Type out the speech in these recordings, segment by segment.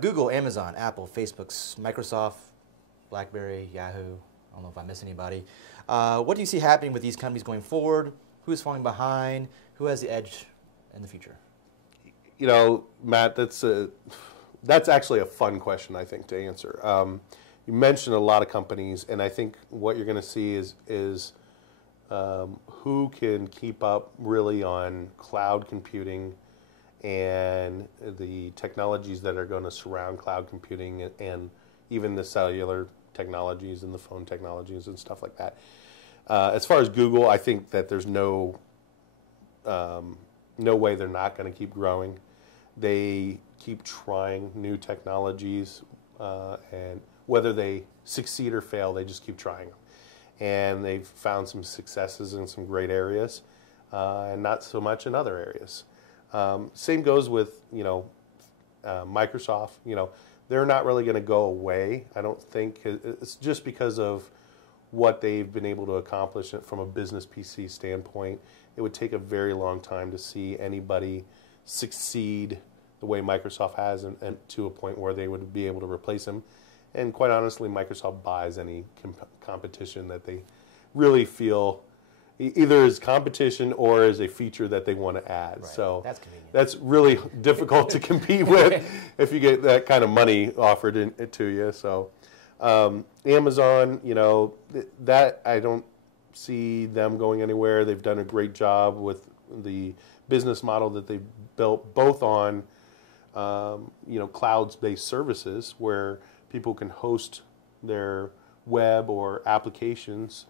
Google, Amazon, Apple, Facebook, Microsoft, BlackBerry, Yahoo. I don't know if I missed anybody. What do you see happening with these companies going forward? Who's falling behind? Who has the edge in the future? You know, Matt, that's actually a fun question, I think, to answer. You mentioned a lot of companies, and I think what you're going to see is who can keep up really on cloud computing and the technologies that are going to surround cloud computing and even the cellular technologies and the phone technologies and stuff like that. As far as Google, I think that there's no way they're not going to keep growing. They keep trying new technologies, and whether they succeed or fail, they just keep trying them. And they've found some successes in some great areas, and not so much in other areas. Same goes with, Microsoft. They're not really going to go away, I don't think. It's just because of what they've been able to accomplish from a business PC standpoint. It would take a very long time to see anybody succeed the way Microsoft has and to a point where they would be able to replace them. And quite honestly, Microsoft buys any competition that they really feel either as competition or as a feature that they want to add. Right. So that's really difficult to compete with if you get that kind of money offered to you. So Amazon, that I don't see them going anywhere. They've done a great job with the business model that they've built, both on cloud-based services where people can host their web or applications,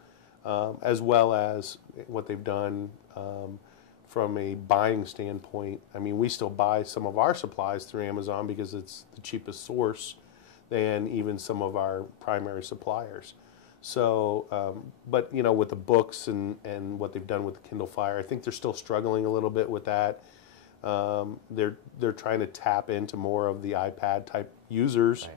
as well as what they've done from a buying standpoint. I mean, we still buy some of our supplies through Amazon because it's the cheapest source than even some of our primary suppliers. So, but with the books and what they've done with the Kindle Fire, I think they're still struggling a little bit with that. They're trying to tap into more of the iPad type users, right,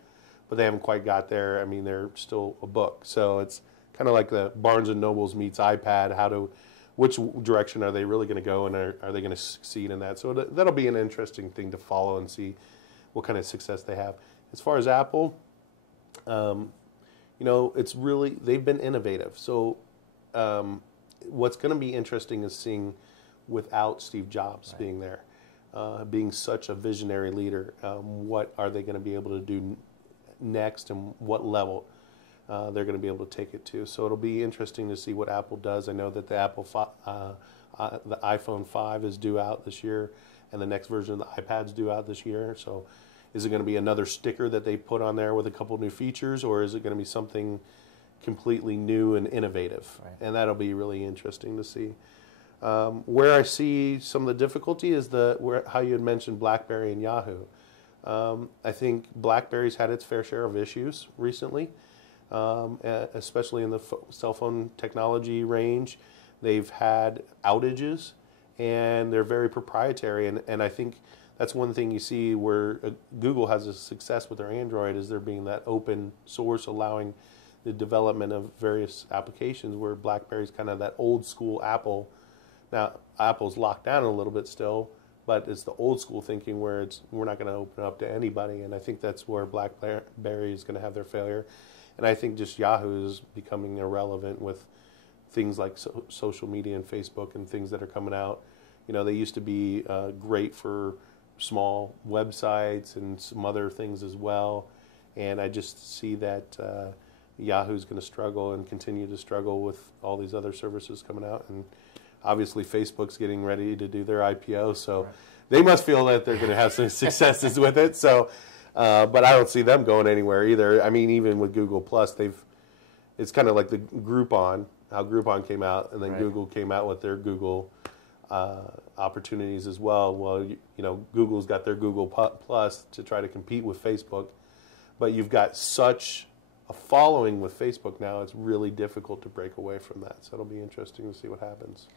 but they haven't quite got there. I mean, they're still a book, so it's kind of like the Barnes and Nobles meets iPad. Which direction are they really going to go, and are they going to succeed in that? So that'll be an interesting thing to follow and see what kind of success they have. As far as Apple, it's really, they've been innovative. So what's going to be interesting is seeing without Steve Jobs, right, being there, being such a visionary leader, what are they going to be able to do next and what level they're going to be able to take it to. So it'll be interesting to see what Apple does. I know that the the iPhone 5 is due out this year, and the next version of the iPad's due out this year. So is it going to be another sticker that they put on there with a couple new features, or is it going to be something completely new and innovative? Right. And that'll be really interesting to see. Where I see some of the difficulty is how you had mentioned BlackBerry and Yahoo. I think BlackBerry's had its fair share of issues recently, especially in the cell phone technology range. They've had outages, and they're very proprietary. And I think that's one thing you see where Google has a success with their Android, is there being that open source, allowing the development of various applications, where BlackBerry's kind of that old school Apple. Now, Apple's locked down a little bit still, but it's the old school thinking where we're not going to open up to anybody, and I think that's where BlackBerry is going to have their failure. And I think just Yahoo is becoming irrelevant with things like social media and Facebook and things that are coming out. They used to be great for small websites and some other things as well, and I just see that Yahoo's going to struggle and continue to struggle with all these other services coming out. And obviously Facebook's getting ready to do their IPO, so right, they must feel that they're going to have some successes with it. So, but I don't see them going anywhere either. I mean, even with Google Plus, it's kind of like the Groupon, how Groupon came out, and then right, Google came out with their Google opportunities as well. Well, Google's got their Google Plus to try to compete with Facebook, but you've got such a following with Facebook now, it's really difficult to break away from that. So it'll be interesting to see what happens.